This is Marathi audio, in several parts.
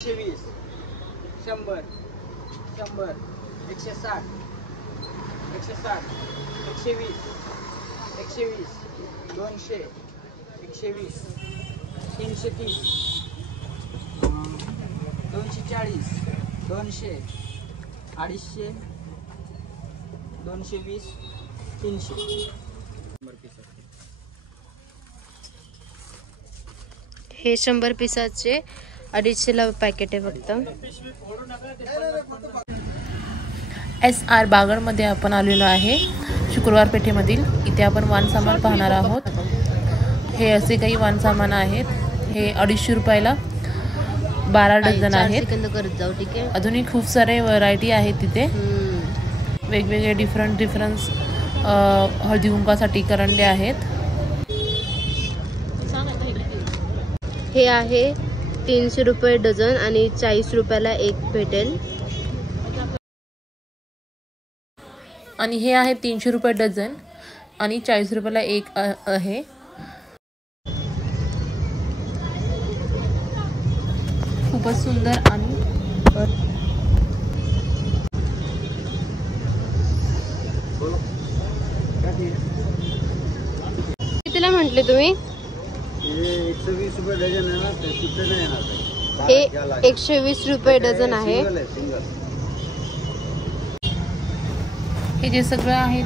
120, 100, 100, 160, 160, 120, 120, 200, 120, 330, 240, 200, 250, 220, 300. हे 100 पिसाचे 250ला पॅकेट आहे फक्त. SR बागडमध्ये आपण आलेलो आहे, शुक्रवार पेठेमधील. इथे आपण वाण सामान पाहणार आहोत. हे असे काही वाण सामान आहेत. हे 250 रुपयाला 12 डझन आहेत. करत जाऊ, ठीक आहे. अजूनही खूप सारे व्हरायटी आहेत तिथे. वेगवेगळे डिफरन्स हळदी कुंकासाठी करंडे आहेत. हे आहे 300 रुपये डझन आणि 40 रुपयाला एक भेटेल. आणि हे आहे 300 रुपये डझन आणि 40 रुपयाला एक आहे. खूपच सुंदर आणि कितीला म्हटले तुम्ही? 120 रुपये डझन आहे ना, ते कुठे नाही येणार. हे 120 रुपये डझन आहे. हे जे सगळं आहे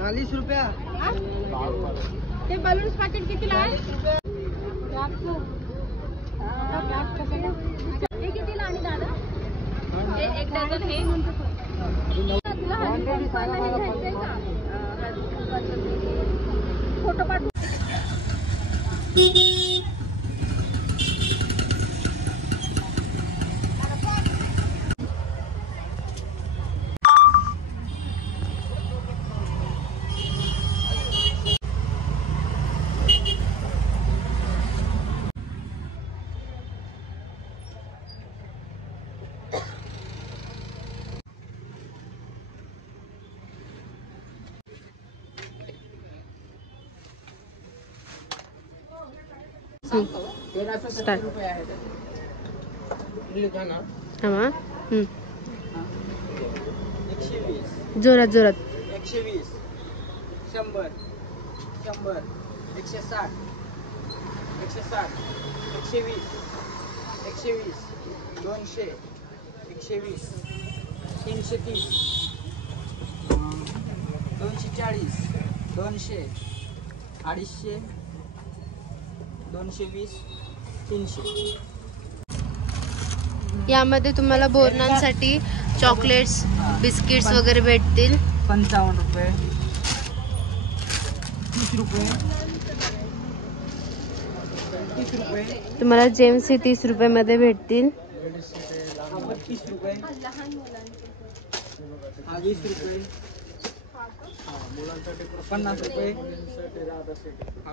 ₹40. ते बलून्स पॅकेट कितीला आहे? हे कितीला आणि दादा? एक डझन हे तुला हळदी कुंकवाला हे घ्यायचंय का? हळदी कुंकवाचं फोटो पाठवू. स्टार्ट. रुपये आहे ते. लिहिता ना. 120, जोरात जोरात. 120, 100, 100, 160, 160, 120, 120, 200, 120, 330, 240, 200, 250, 220, 300. यामध्ये तुम्हाला बोरणांसाठी चॉकलेट्स, बिस्किट्स वगैरे भेटतील. 55 रुपये, 30 रुपये, 30 रुपये, तुम्हाला जेम्स हे 30 रुपये मध्ये भेटतील. 32 रुपये, 20 रुपये, 50 रुपये,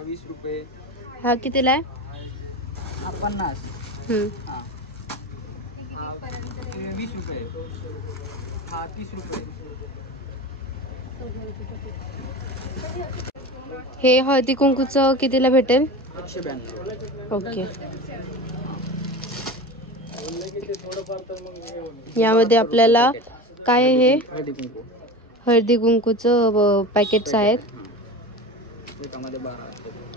20 रुपये. हा कितीला आहे? 50. 20 रुपये, 30 रुपये. हे हळदी कुंकूचं कितीला भेटेल? 192. ओके. यामध्ये आपल्याला काय आहे? हे हळदी कुंकू हळदी कुंकूचं पॅकेट्स आहेत.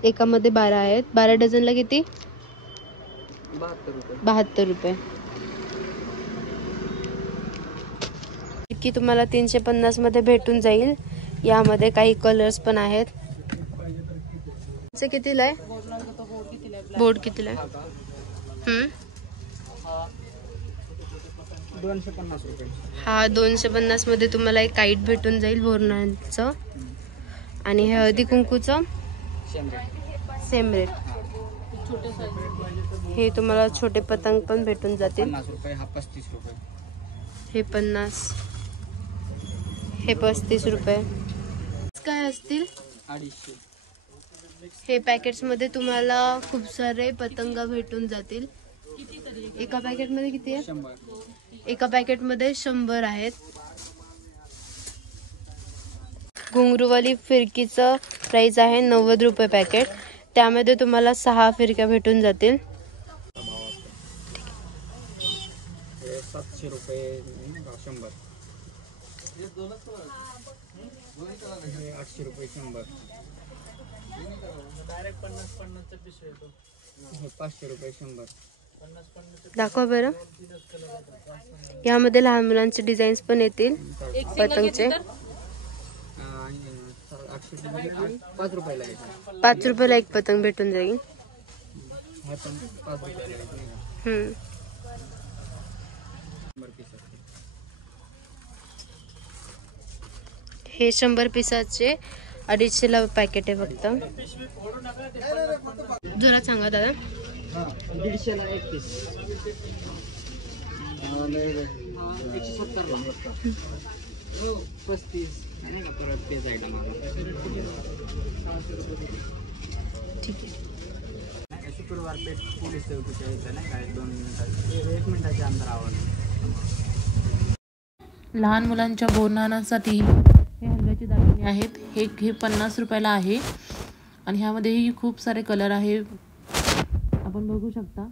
एकामध्ये 12 आहेत. 12 डझनला किती? 72 रुपये. 72 रुपये. की तुम्हाला 350 मध्ये भेटून जाईल. यामध्ये काही कलर्स पण आहेत. कितीला आहे? बोर्ड कितीला आहे? 250 रुपये. हा 250 मध्ये तुम्हाला एक काईट भेटून जाईल बोरणाचं. आणि हे हळदी कुंकूचं सेम रेट. हे तुम्हाला छोटे पतंग पण भेटून जातील. 50 रुपये. हा 35 रुपये. हे 50, हे 35 रुपये. काय असतील 250. हे पॅकेट्समध्ये तुम्हाला खूप सारे पतंग भेटून जातील. एका पॅकेटमध्ये किती आहे? 100. एका पॅकेटमध्ये 100 आहेत. घुंगरूवाली फिरकीचं प्राइस आहे 90 रुपये पॅकेट. त्यामध्ये तुम्हाला 6 फिरक्या भेटून जातील. 700 रुपये 100. 800 रुपये 100. 500 रुपये 100. दाखवा बरं. यामध्ये लहान मुलांचे डिझाईन्स पण येतील पतंगचे. 5 रुपयाला आहे. 5 रुपयाला एक पतंग भेटून जाईल. हा पण 5 रुपयाला आहे. 100 हे 100 पिसाचे 250ला पॅकेट आहे फक्त. जरा सांगा दादा. 150ला एक पीस. 170 ला 35 नाही का परत तेच आयटम. ठीक आहे. शुक्रवार पेठ पोलीस चौकीच्या इथं नाही काय 2 मिनिटात 1 मिनिटाच्या अंतरावर. लहान मुलांच्या बोरनासाठी हे हलव्याचे दागिने आहेत. हे 50 रुपयाला आहे. आणि ह्यामध्येही खूप सारे कलर आहे, आपण बघू शकता.